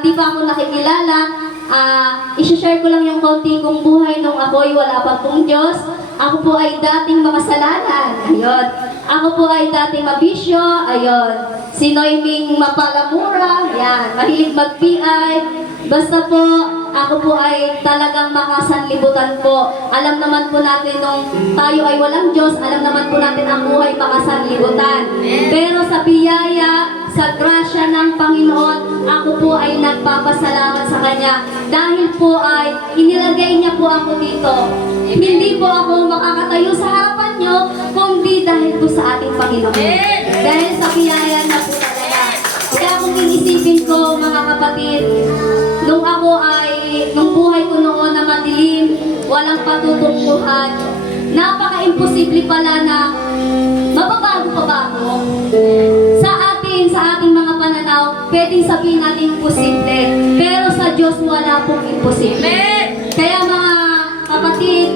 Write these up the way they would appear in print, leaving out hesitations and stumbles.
di pa ako nakikilala, isi-share ko lang yung konti kong buhay nung ako'y wala pa pong Diyos. Ako po ay dating makasalanan. Ayun. Ako po ay dating mabisyo. Ayun. Si Noyming mapalamura. Yan. Mahilig mag-PI. Basta po, ako po ay talagang makasanlibutan po. Alam naman po natin nung tayo ay walang Diyos, alam naman po natin ang buhay makasanlibutan. Pero sa biyaya, sa grasya ng Panginoon, ako po ay nagpapasalamat sa Kanya. Dahil po ay inilagay niya po ako dito. Hindi po ako makakatayo sa harapan niyo, kundi dahil po sa ating Panginoon. Dahil sa biyaya na po talaga. Kaya kung iisipin ko, mga kapatid, nung buhay ko noon na madilim, walang patutunguhan, napaka-imposible pala na mababago pa ba ako? Sa ating mga pananaw, pwedeng sabihin natin imposible, pero sa Diyos wala pong imposible. Kaya mga kapatid,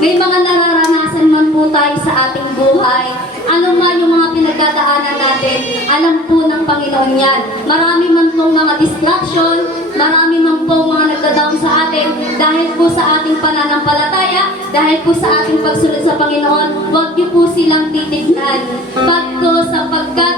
may mga nararanasan man po tayo sa ating buhay. Ano man yung mga pinagdadaanan natin, alam po ng Panginoon yan. Marami man pong mga distraction, marami man pong mga nagda-down sa atin dahil po sa ating pananampalataya, dahil po sa ating pagsunod sa Panginoon, huwag niyo po silang titignan. Sapagkat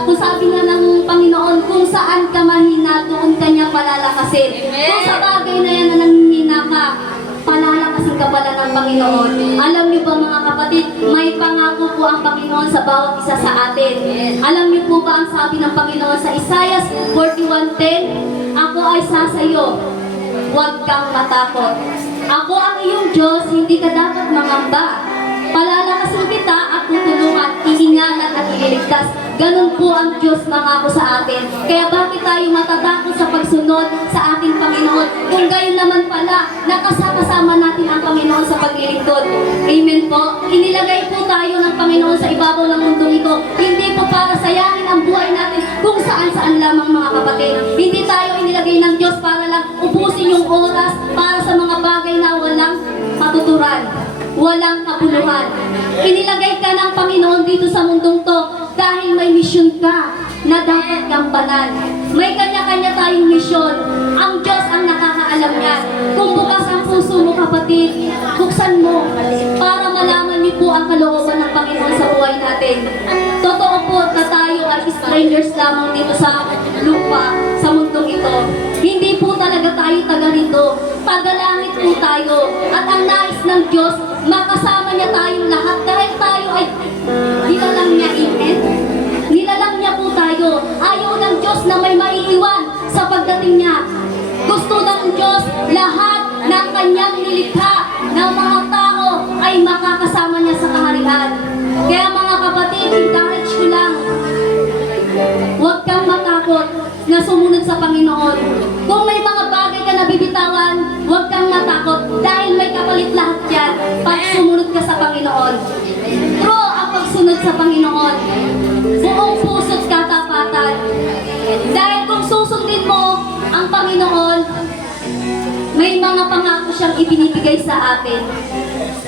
kung sabi nga ng Panginoon, kung saan ka mahina, doon ka niya palalakasin. Kung sa bagay na yan na nanghihina ka, palalakasin ka pala ng Panginoon. Alam niyo ba mga kapatid, may pangako po ang Panginoon sa bawat isa sa atin. Alam niyo po ba ang sabi ng Panginoon sa Isaiah 41:10? Ako ay sasayo, huwag kang matakot. Ako ang iyong Diyos, hindi ka dapat mangamba. Palalakasin kita at tutulungan, iingatan at ililigtas. Ganun po ang Diyos mangako sa atin. Kaya bakit tayo matatakot sa pagsunod sa ating Panginoon? Kung gayon naman pala, nakasama natin ang Panginoon sa paglilingkod. Amen po. Inilagay po tayo ng Panginoon sa ibabaw ng mundo ito. Hindi po para sayangin ang buhay natin kung saan-saan lamang mga kapatid. Hindi tayo inilagay ng Diyos para lang ubusin yung oras para sa mga bagay na walang matuturan, walang kabuluhan. Inilagay ka ng Panginoon dito sa mundong to dahil may misyon ka na dapat gampanan. May kanya-kanya tayong misyon. Ang Diyos ang nakakaalam yan. Kung bukas ang puso mo, kapatid, buksan mo para malaman niyo po ang kalooban ng Panginoon sa buhay natin. Totoo po na tayo ay strangers lamang dito sa lupa, sa mundong ito. Hindi po talaga tayo taga rito. Tagalangit po tayo. At ang nais ng Diyos, makasama niya tayong lahat dahil tayo ay nilalang niya, amen? Nilalang niya po tayo. Ayaw ng Diyos na may maiiwan sa pagdating niya. Gusto ng Diyos lahat ng kanyang nilikha ng mga tao ay makakasama niya sa kaharian. Kaya mga kapatid, encourage ko lang, huwag kang matakot na sumunod sa Panginoon. Kung may mga bagay ka na bibitawan, huwag kang matakot dahil may kapalit lahat yan pag sumunod ka sa Panginoon. True ang pagsunod sa Panginoon. Buong puso't katapatan. Dahil kung susundin mo ang Panginoon, may mga pangako siyang ibinibigay sa atin.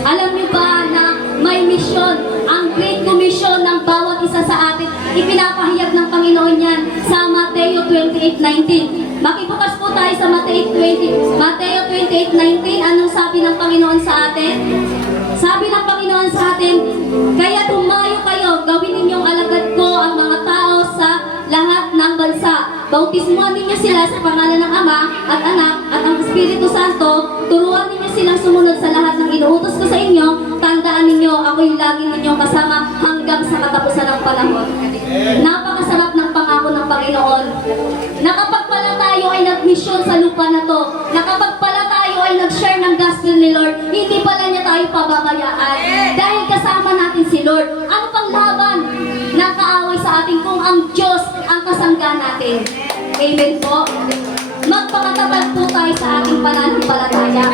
Alam niyo ba na may misyon, ang Great Commission ng bawat isa sa atin, ipinapahayag ng Panginoon yan sa Mateo 28:19. Makibukas po tayo sa Mateo 28:19. Anong sabi ng Panginoon sa atin? Sabi ng Panginoon sa atin, kaya tumayo kayo, gawin ninyong alagad ko ang mga tao sa lahat ng bansa. Bautismuhan ninyo sila sa pangalan ng Ama at Anak at ang Espiritu Santo. Turuan ninyo silang sumunod sa lahat ng inuutos ko sa inyo. Tandaan ninyo, ako yung lagi ninyong kasama hanggang sa katapusan ng panahon. Napakasarap ng pangako ng Panginoon. Na kapag pala tayo ay nag-mission sa lupa na to, na kapag pala tayo ay nag-share ng gospel ni Lord, hindi pala niya tayo pababayaan. Dahil kasama natin si Lord. Ano pang laban na kaaway sa atin kung ang Diyos ang kasangga natin? Amen po. Magpakatatag po tayo sa ating pananampalataya.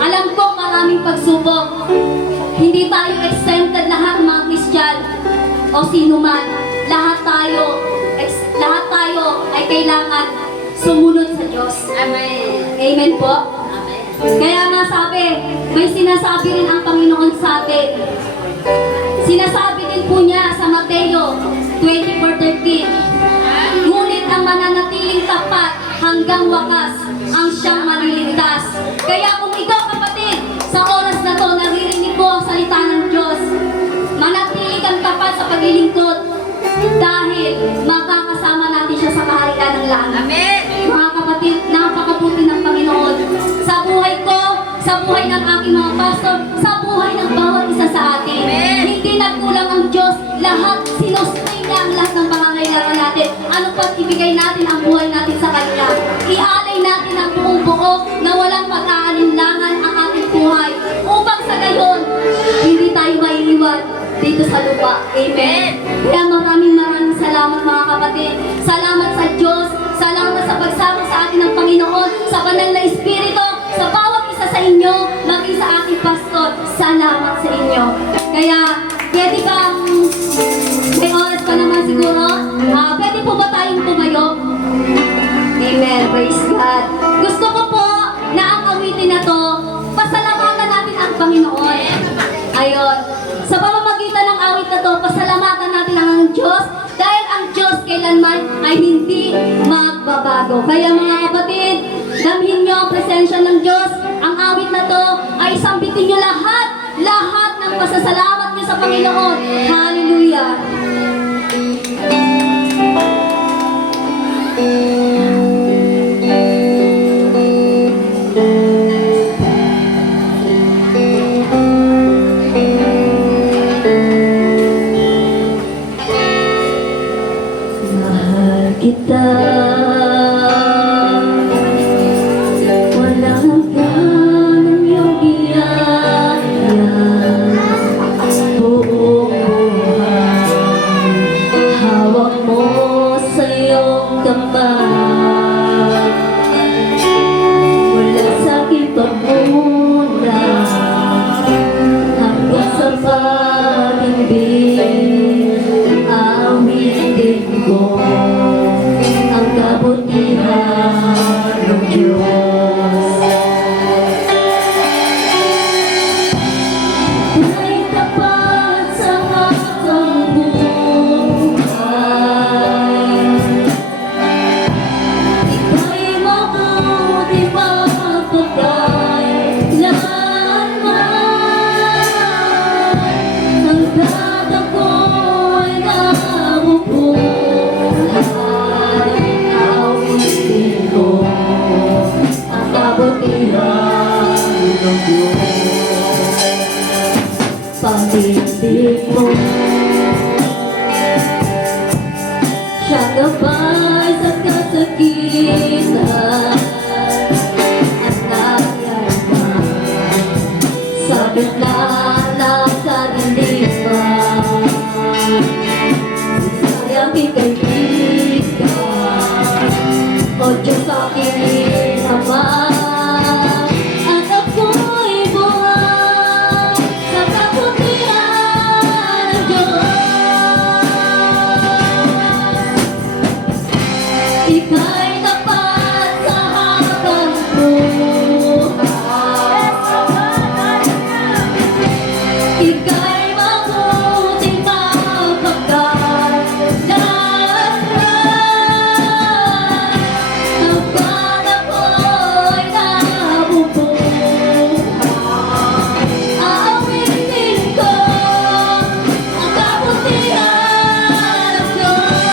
Alam ko maraming pagsubok. Hindi tayo exempted lahat mga Christian o sino man. Lahat tayo ay kailangan sumunod sa Diyos. Amen. Amen po. Amen. Kaya nga sabi, may sinasabi rin ang Panginoon sa atin. Sinasabi din po niya sa Mateo 24:13. Ngunit ang mananatiling tapat hanggang wakas ang siyang maliligtas. Kaya kung ikaw kapatid, sa oras na to naririnig mo ang salita ng Diyos, manatili kang tapat sa paglilingkod dahil makakasama natin siya sa kaharian ng langit. Amen. Mga kapatid, napakabuti ng Panginoon. Sa buhay ko, sa buhay ng aking mga pastor, sa buhay ng bawat isa sa atin. Amen. Hindi nagkulang ang Diyos. Lahat, sinustay niya ang lahat ng pangangailangan natin. Ano pa't ibigay natin ang buhay natin sa Kanya. Ialay natin ang buong buo na walang pag-aalinlangan ang ating buhay. Upang sa gayon, hindi tayo maiiwan dito sa lupa. Amen. Kaya maraming salamat mga kapatid. Salamat sa Diyos. Salamat sa pagsama sa atin ng Panginoon, sa banal na Espiritu, sa bawat isa sa inyo, maging sa ating pastor. Salamat sa inyo. Kaya, pwede bang, may oras pa naman siguro, pwede po ba tayong tumayo? Amen. Praise God. Gusto ko po na ang awitin na to, pasalamatan natin ang Panginoon. Ayun. Sa pamamagitan ng awit na to, pasalamatan natin ang Diyos dahil ang Diyos kailanman ay hindi magbabago. Kaya mga kapatid, damhin nyo ang presensya ng Diyos. Ang awit na to ay sambitin nyo lahat ng pasasalamat nyo sa Panginoon. Hallelujah! Mahal kita, walang hanggan ang iyong biyaya, buong buhay, hawak mo sa iyong kamay, wala sa aking pagmula, hanggang sa pag-ibig, awitin ko ang kabutihan ng Diyos. Ay tapat sa aking buhay, ika'y mabuti magpagkailanman, hanggang ako'y nabubuhay, awitin ko ang kabutihan ng Diyos. Pag-ibig mo, siya gabay sa kasakitan at nagyayman sa gitna ng kalindigan. Sayang ikaibigan, o Diyos aking Ama, at ako'y buhay sa kabutihan ng Diyos. Ika'y tapat sa habang buhay, ika'y mabuting mapagkailanman, hanggang ako'y nabubuhay, aawitin ko ang kabutihan ng Diyos.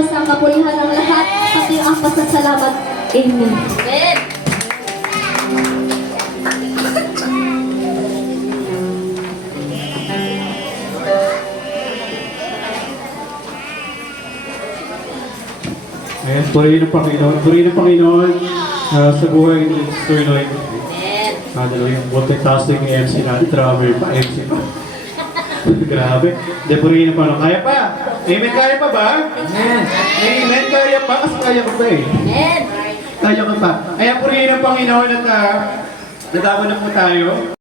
Diyos ang kapulihan ng lahat, pati ang pasasalamat. Amen. Amen. Ayan, purihin ng Panginoon. Purihin ng Panginoon sa buhay ni Sir Noy. Amen. Dalawa yung multitasking MC natin, drummer pa, MC pa. Grabe. Hindi, purihin ng Panginoon. Kaya pa! Amen, kaya pa ba? Amen. Amen, kaya pa. Kasi kaya ko pa eh. Amen. Kaya ko pa. Ayan, purihin ng Panginoon at natawa na po tayo.